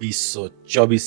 2024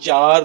4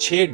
6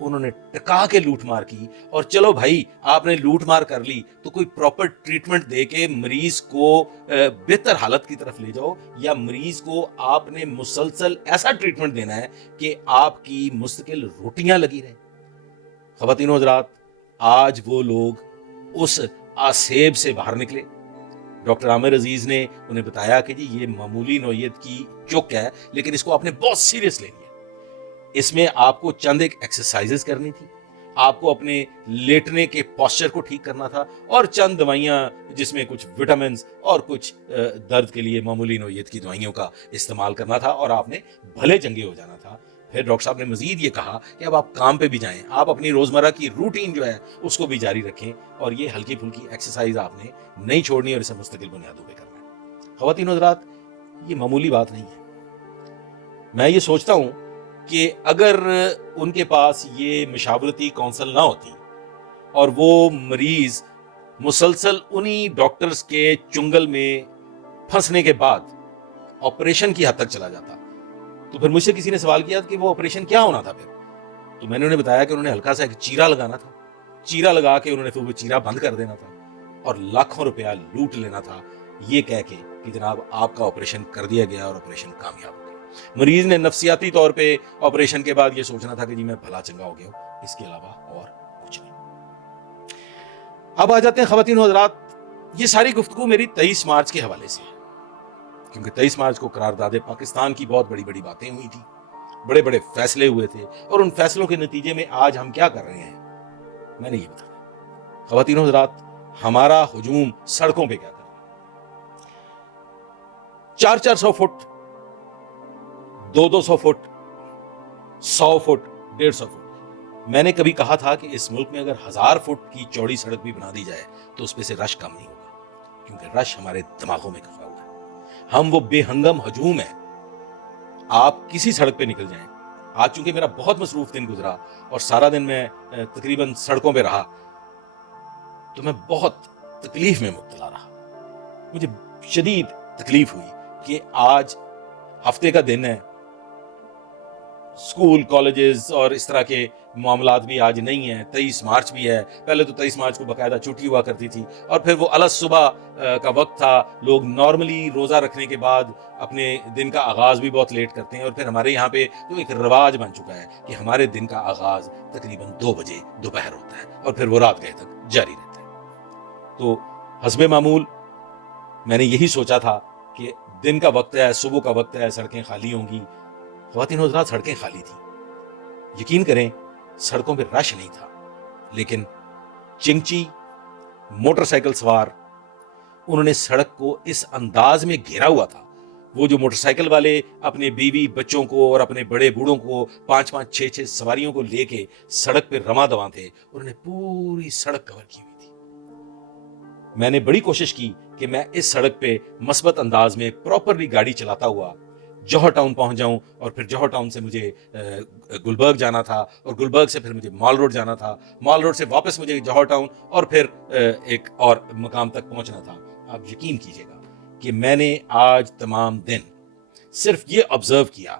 انہوں نے ٹکا کے لوٹ مار کی. اور چلو بھائی آپ نے لوٹ مار کر لی تو کوئی پراپر ٹریٹمنٹ دے کے مریض کو بہتر حالت کی طرف لے جاؤ, یا مریض کو آپ نے مسلسل ایسا ٹریٹمنٹ دینا ہے کہ آپ کی مستقل روٹیاں لگی رہیں. خواتین و حضرات, آج وہ لوگ اس آسیب سے باہر نکلے. ڈاکٹر عامر عزیز نے انہیں بتایا کہ جی یہ معمولی نوعیت کی چوک ہے, لیکن اس کو آپ نے بہت سیریس لے لیا. اس میں آپ کو چند ایک ایکسرسائزز کرنی تھی, آپ کو اپنے لیٹنے کے پوسچر کو ٹھیک کرنا تھا, اور چند دوائیاں جس میں کچھ وٹامنز اور کچھ درد کے لیے معمولی نوعیت کی دوائیوں کا استعمال کرنا تھا, اور آپ نے بھلے چنگے ہو جانا تھا. پھر ڈاکٹر صاحب نے مزید یہ کہا کہ اب آپ کام پہ بھی جائیں, آپ اپنی روزمرہ کی روٹین جو ہے اس کو بھی جاری رکھیں, اور یہ ہلکی پھلکی ایکسرسائز آپ نے نہیں چھوڑنی اور اسے مستقل بنیادوں پہ کرنا ہے. خواتین و حضرات, یہ معمولی بات نہیں ہے. میں یہ سوچتا ہوں کہ اگر ان کے پاس یہ مشاورتی کونسل نہ ہوتی اور وہ مریض مسلسل انہی ڈاکٹرز کے چنگل میں پھنسنے کے بعد آپریشن کی حد تک چلا جاتا, تو پھر مجھ سے کسی نے سوال کیا کہ وہ آپریشن کیا ہونا تھا پھر, تو میں نے انہیں بتایا کہ انہوں نے ہلکا سا ایک چیرا لگانا تھا, چیرا لگا کے انہوں نے پھر وہ چیرا بند کر دینا تھا اور لاکھوں روپیہ لوٹ لینا تھا, یہ کہہ کے کہ جناب آپ کا آپریشن کر دیا گیا اور آپریشن کامیاب ہو گیا. مریض نے نفسیاتی طور پہ آپریشن کے بعد یہ سوچنا تھا کہ جی میں بھلا چنگا ہو گیا ہوں, اس کے علاوہ اور کچھ نہیں. اب آ جاتے ہیں خواتین و حضرات, یہ ساری گفتگو میری 23 مارچ کے حوالے سے ہے, کیونکہ 23 مارچ کو قرارداد پاکستان کی بہت بڑی بڑی باتیں ہوئی تھی, بڑے بڑے فیصلے ہوئے تھے, اور ان فیصلوں کے نتیجے میں آج ہم کیا کر رہے ہیں میں نے یہ بتایا. خواتین و حضرات, ہمارا ہجوم سڑکوں پہ کیا کر رہا ہے؟ 400 فٹ, 200 فٹ, 100 فٹ, 150 فٹ. میں نے کبھی کہا تھا کہ اس ملک میں اگر 1000 فٹ کی چوڑی سڑک بھی بنا دی جائے تو اس پہ سے رش کم نہیں ہوگا, کیونکہ رش ہمارے دماغوں میں کھپا ہوا ہے. ہم وہ بے ہنگم ہجوم ہے. آپ کسی سڑک پہ نکل جائیں, آج چونکہ میرا بہت مصروف دن گزرا اور سارا دن میں تقریباً سڑکوں پہ رہا, تو میں بہت تکلیف میں مبتلا رہا. مجھے شدید تکلیف ہوئی کہ آج ہفتے کا دن ہے, اسکول کالجز اور اس طرح کے معاملات بھی آج نہیں ہیں, 23 مارچ بھی ہے. پہلے تو 23 مارچ کو باقاعدہ چھٹی ہوا کرتی تھی, اور پھر وہ الگ صبح کا وقت تھا, لوگ نارملی روزہ رکھنے کے بعد اپنے دن کا آغاز بھی بہت لیٹ کرتے ہیں, اور پھر ہمارے یہاں پہ تو ایک رواج بن چکا ہے کہ ہمارے دن کا آغاز تقریباً 2 بجے دوپہر ہوتا ہے, اور پھر وہ رات گئے تک جاری رہتا ہے. تو حسب معمول میں نے یہی سوچا تھا کہ دن کا وقت ہے, صبح کا وقت ہے, سڑکیں خالی ہوں گی. خواتین و حضرات, سڑکیں خالی تھیں, یقین کریں سڑکوں پہ رش نہیں تھا, لیکن چنگچی موٹر سائیکل سوار انہوں نے سڑک کو اس انداز میں گھیرا ہوا تھا. وہ جو موٹر سائیکل والے اپنے بیوی بچوں کو اور اپنے بڑے بوڑھوں کو 5-5 6-6 سواریوں کو لے کے سڑک پہ رواں دواں تھے, انہوں نے پوری سڑک کور کی ہوئی تھی. میں نے بڑی کوشش کی کہ میں اس سڑک پہ مثبت انداز میں پراپرلی گاڑی چلاتا ہوا جوہر ٹاؤن پہنچ جاؤں, اور پھر جوہر ٹاؤن سے مجھے گلبرگ جانا تھا, اور گلبرگ سے پھر مجھے مال روڈ جانا تھا, مال روڈ سے واپس مجھے جوہر ٹاؤن اور پھر ایک اور مقام تک پہنچنا تھا. آپ یقین کیجئے گا کہ میں نے آج تمام دن صرف یہ آبزرو کیا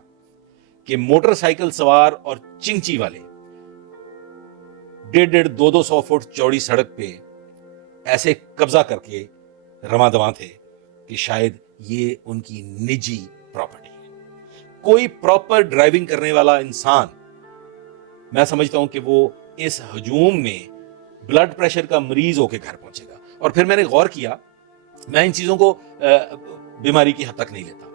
کہ موٹر سائیکل سوار اور چنگچی والے 150-200 فٹ چوڑی سڑک پہ ایسے قبضہ کر کے رواں دواں تھے کہ شاید یہ ان کی نجی پراپرٹی ہے. کوئی پراپر ڈرائیونگ کرنے والا انسان, میں سمجھتا ہوں کہ وہ اس ہجوم میں بلڈ پریشر کا مریض ہو کے گھر پہنچے گا. اور پھر میں نے غور کیا, میں ان چیزوں کو بیماری کی حد تک نہیں لیتا,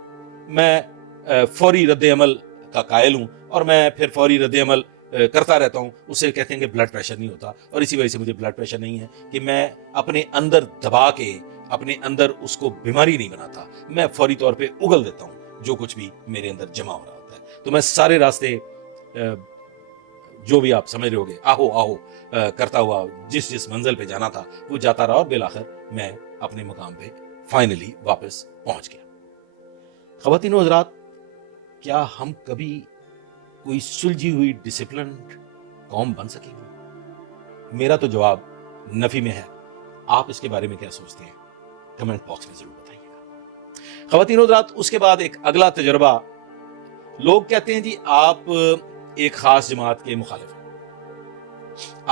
میں فوری رد عمل کا قائل ہوں, اور میں پھر فوری رد عمل کرتا رہتا ہوں. اس سے کہتے ہیں کہ بلڈ پریشر نہیں ہوتا, اور اسی وجہ سے مجھے بلڈ پریشر نہیں ہے کہ میں اپنے اندر دبا کے اپنے اندر اس کو بیماری نہیں بناتا, میں فوری طور پہ اگل دیتا ہوں جو کچھ بھی میرے اندر جمع ہو رہا ہوتا ہے. تو میں سارے راستے جو بھی آپ سمجھ رہے ہوگے آہو آہو کرتا ہوا جس منزل پہ جانا تھا وہ جاتا رہا, اور بالآخر میں اپنے مقام پہ فائنلی واپس پہنچ گیا. خواتین و حضرات, کیا ہم کبھی کوئی سلجھی ہوئی ڈسپلنڈ قوم بن سکیں گے؟ میرا تو جواب نفی میں ہے. آپ اس کے بارے میں کیا سوچتے ہیں کمنٹ باکس میں ضرور بتائیے گا. خواتین و حضرات, اس کے بعد ایک اگلا تجربہ, لوگ کہتے ہیں جی آپ ایک خاص جماعت کے مخالف ہیں,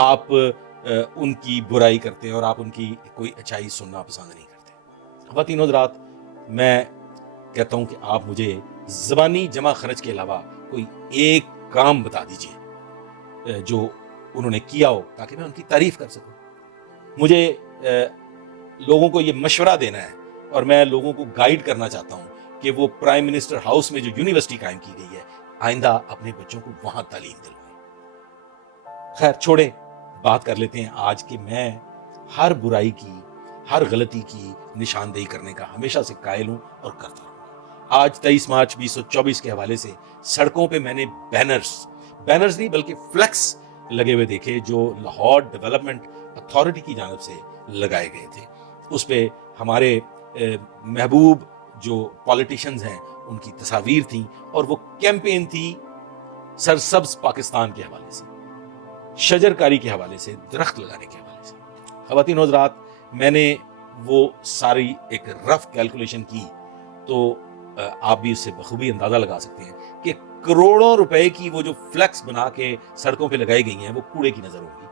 آپ ان کی برائی کرتے اور آپ ان کی کوئی اچھائی سننا پسند نہیں کرتے۔ خواتین و حضرات، میں کہتا ہوں کہ آپ مجھے زبانی جمع خرچ کے علاوہ کوئی ایک کام بتا دیجئے جو انہوں نے کیا ہو تاکہ میں ان کی تعریف کر سکوں۔ مجھے لوگوں کو یہ مشورہ دینا ہے اور میں لوگوں کو گائیڈ کرنا چاہتا ہوں کہ وہ پرائم منسٹر ہاؤس میں جو یونیورسٹی قائم کی گئی ہے آئندہ اپنے بچوں کو وہاں تعلیم دلوائیں۔ خیر چھوڑیں، بات کر لیتے ہیں آج کہ میں ہر برائی کی، ہر غلطی کی نشاندہی کرنے کا ہمیشہ سے قائل ہوں اور کرتا ہوں۔ آج 23 مارچ 2024 کے حوالے سے سڑکوں پہ میں نے بینرز نہیں بلکہ فلیکس لگے ہوئے دیکھے جو لاہور ڈیولپمنٹ اتھارٹی کی جانب سے لگائے گئے تھے۔ اس پہ ہمارے محبوب جو پالیٹیشنز ہیں ان کی تصاویر تھیں اور وہ کیمپین تھی سرسبز پاکستان کے حوالے سے، شجر کاری کے حوالے سے، درخت لگانے کے حوالے سے۔ خواتین و حضرات، میں نے وہ ساری ایک رف کیلکولیشن کی تو آپ بھی اس سے بخوبی اندازہ لگا سکتے ہیں کہ کروڑوں روپے کی وہ جو فلیکس بنا کے سڑکوں پہ لگائی گئی ہیں وہ کوڑے کی نظر ہوگی۔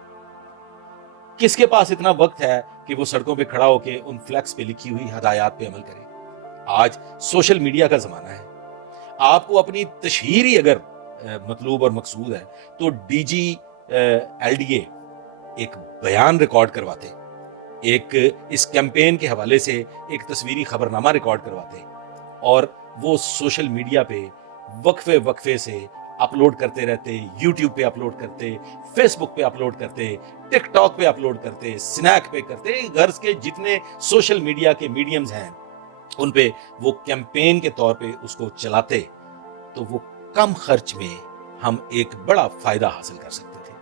کس کے پاس اتنا وقت ہے کہ وہ سڑکوں پہ کھڑا ہو کے ان فلیکس پہ لکھی ہوئی ہدایات پہ عمل کرے؟ آج سوشل میڈیا کا زمانہ ہے۔ آپ کو اپنی تشہیر ہی اگر مطلوب اور مقصود ہے تو D G L D A ایک بیان ریکارڈ کرواتے، ایک اس کیمپین کے حوالے سے ایک تصویری خبرنامہ ریکارڈ کرواتے اور وہ سوشل میڈیا پہ وقفے سے اپلوڈ کرتے رہتے، یوٹیوب پہ اپلوڈ کرتے، فیس بک پہ اپلوڈ کرتے، ٹک ٹاک پہ اپلوڈ کرتے، سنیک پہ کرتے، غرض کے جتنے سوشل میڈیا کے میڈیمز ہیں ان پہ وہ کیمپین کے طور پہ اس کو چلاتے تو وہ کم خرچ میں ہم ایک بڑا فائدہ حاصل کر سکتے تھے۔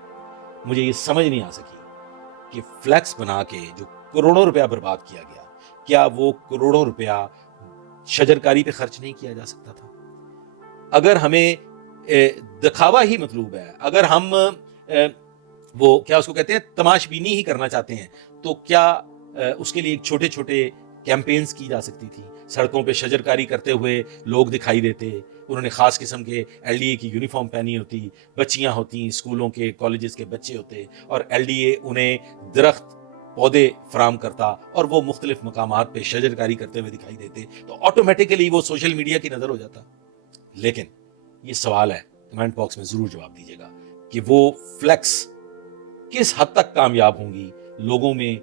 مجھے یہ سمجھ نہیں آ سکی کہ فلیکس بنا کے جو کروڑوں روپیہ برباد کیا گیا، کیا وہ کروڑوں روپیہ شجرکاری پہ خرچ نہیں کیا جا سکتا تھا؟ اگر ہمیں دکھاوا ہی مطلوب ہے، اگر ہم وہ کیا اس کو کہتے ہیں تماش بینی ہی کرنا چاہتے ہیں تو کیا اس کے لیے ایک چھوٹے چھوٹے کیمپینز کی جا سکتی تھی؟ سڑکوں پہ شجرکاری کرتے ہوئے لوگ دکھائی دیتے، انہوں نے خاص قسم کے ایل ڈی اے کی یونیفارم پہنی ہوتی، بچیاں ہوتی، اسکولوں کے کالجز کے بچے ہوتے اور ایل ڈی اے انہیں درخت پودے فراہم کرتا اور وہ مختلف مقامات پہ شجرکاری کرتے ہوئے دکھائی دیتے تو آٹومیٹیکلی وہ سوشل میڈیا کی نظر ہو جاتا۔ لیکن یہ سوال ہے، کمنٹ باکس میں ضرور جواب دیجیے گا کہ وہ فلیکس کس حد تک کامیاب ہوں گی لوگوں میں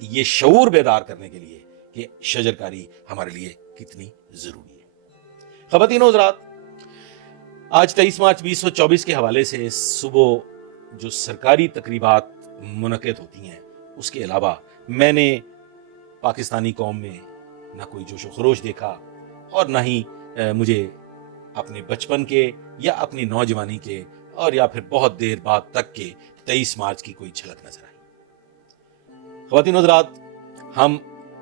یہ شعور بیدار کرنے کے لیے کہ شجرکاری ہمارے لیے کتنی ضروری ہے۔ خواتین و حضرات، آج 23 مارچ 2024 کے حوالے سے صبح جو سرکاری تقریبات منعقد ہوتی ہیں اس کے علاوہ میں نے پاکستانی قوم میں نہ کوئی جوش و خروش دیکھا اور نہ ہی مجھے اپنے بچپن کے یا اپنی نوجوانی کے اور یا پھر بہت دیر بعد تک کے 23 مارچ کی کوئی جھلک نظر آئی۔ خواتین و حضرات، ہم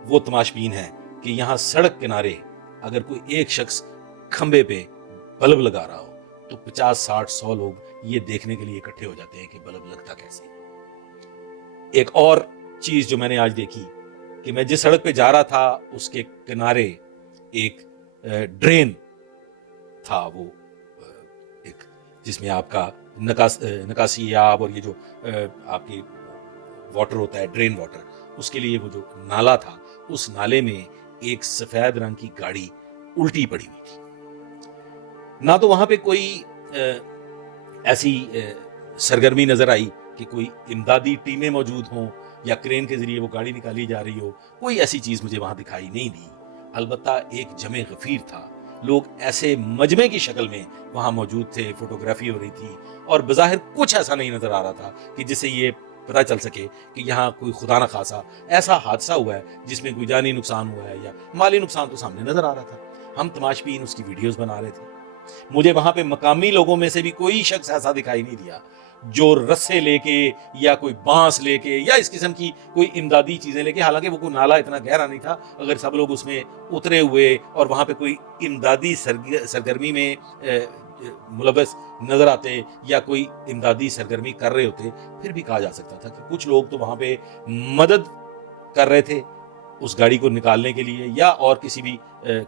وہ تماش بین ہیں کہ یہاں سڑک کنارے اگر کوئی ایک شخص کھمبے پہ بلب لگا رہا ہو تو 50 60 100 لوگ یہ دیکھنے کے لیے اکٹھے ہو جاتے ہیں کہ بلب لگتا کیسے۔ ایک اور چیز جو میں نے آج دیکھی کہ میں جس سڑک پہ جا رہا تھا اس کے کنارے ایک ڈرین تھا، وہ ایک جس میں آپ کا نکاسی آب اور یہ جو آپ کی واٹر ہوتا ہے ڈرین واٹر، اس کے لیے وہ جو نالا تھا، اس نالے میں ایک سفید رنگ کی گاڑی الٹی پڑی ہوئی تھی۔ نہ تو وہاں پہ کوئی ایسی سرگرمی نظر آئی کہ کوئی امدادی ٹیمیں موجود ہوں یا کرین کے ذریعے وہ گاڑی نکالی جا رہی ہو، کوئی ایسی چیز مجھے وہاں دکھائی نہیں دی۔ البتہ ایک جمع غفیر تھا، لوگ ایسے مجمع کی شکل میں وہاں موجود تھے، فوٹوگرافی ہو رہی تھی اور بظاہر کچھ ایسا نہیں نظر آ رہا تھا کہ جس سے یہ پتہ چل سکے کہ یہاں کوئی خدا نہ خاصا ایسا حادثہ ہوا ہے جس میں کوئی جانی نقصان ہوا ہے یا مالی نقصان تو سامنے نظر آ رہا تھا۔ ہم تماش بین اس کی ویڈیوز بنا رہے تھے۔ مجھے وہاں پہ مقامی لوگوں میں سے بھی کوئی شخص ایسا دکھائی نہیں دیا جو رسے لے کے یا کوئی بانس لے کے یا اس قسم کی کوئی امدادی چیزیں لے کے، حالانکہ وہ کوئی نالا اتنا گہرا نہیں تھا، اگر سب لوگ اس میں اترے ہوئے اور وہاں پہ کوئی امدادی سرگرمی میں ملوث نظر آتے یا کوئی امدادی سرگرمی کر رہے ہوتے پھر بھی کہا جا سکتا تھا کہ کچھ لوگ تو وہاں پہ مدد کر رہے تھے اس گاڑی کو نکالنے کے لیے یا اور کسی بھی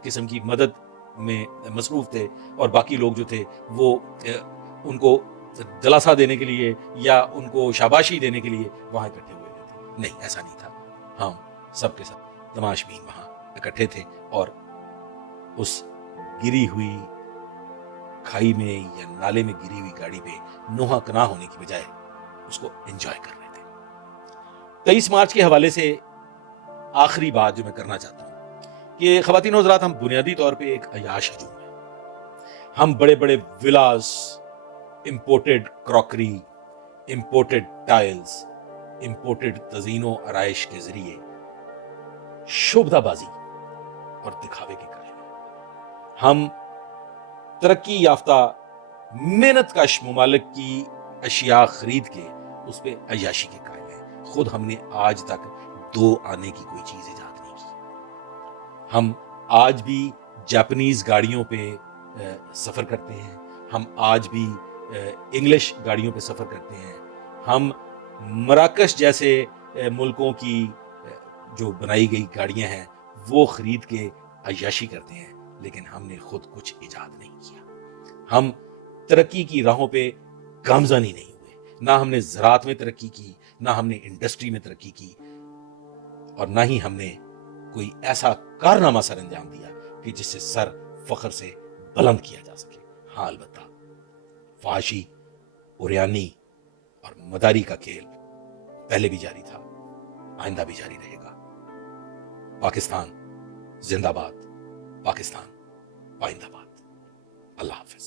قسم کی مدد میں مصروف تھے، اور باقی لوگ جو تھے وہ ان کو دلاسا دینے کے لیے یا ان کو شاباشی دینے کے لیے وہاں اکٹھے ہوئے تھے. نہیں، ایسا نہیں تھا. ہم سب کے ساتھ تماشبین وہاں اکٹھے تھے اور اس گری ہوئی کھائی میں یا نالے میں گری ہوئی گاڑی پہ نوحہ کنا ہونے کی بجائے اس کو انجوائے کر رہے تھے. 23 مارچ کے حوالے سے آخری بات جو میں کرنا چاہتا ہوں کہ خواتین و حضرات، ہم بنیادی طور پہ ایک عیاش ہجوم ہیں. ہم بڑے بڑے villas, imported crockery, imported tiles, imported تزئین و آرائش کے ذریعے شوبدہ بازی اور دکھاوے کے قائل ہیں. ہم ترقی یافتہ محنت کش ممالک کی اشیاء خرید کے اس پہ عیاشی کے قائل ہیں. خود ہم نے آج تک 2 آنے کی کوئی چیز ایجاد نہیں کی. ہم آج بھی جاپنیز گاڑیوں پہ سفر کرتے ہیں. ہم آج بھی انگلش گاڑیوں پہ سفر کرتے ہیں. ہم مراکش جیسے ملکوں کی جو بنائی گئی گاڑیاں ہیں وہ خرید کے عیاشی کرتے ہیں، لیکن ہم نے خود کچھ ایجاد نہیں کیا. ہم ترقی کی راہوں پہ گامزن ہی نہیں ہوئے. نہ ہم نے زراعت میں ترقی کی، نہ ہم نے انڈسٹری میں ترقی کی، اور نہ ہی ہم نے کوئی ایسا کارنامہ سر انجام دیا کہ جس سے سر فخر سے بلند کیا جا سکے. ہاں، البتہ فحاشی، اوریانی اور مداری کا کھیل پہلے بھی جاری تھا، آئندہ بھی جاری رہے گا. پاکستان زندہ باد، پاکستان پائندہ باد. اللہ حافظ.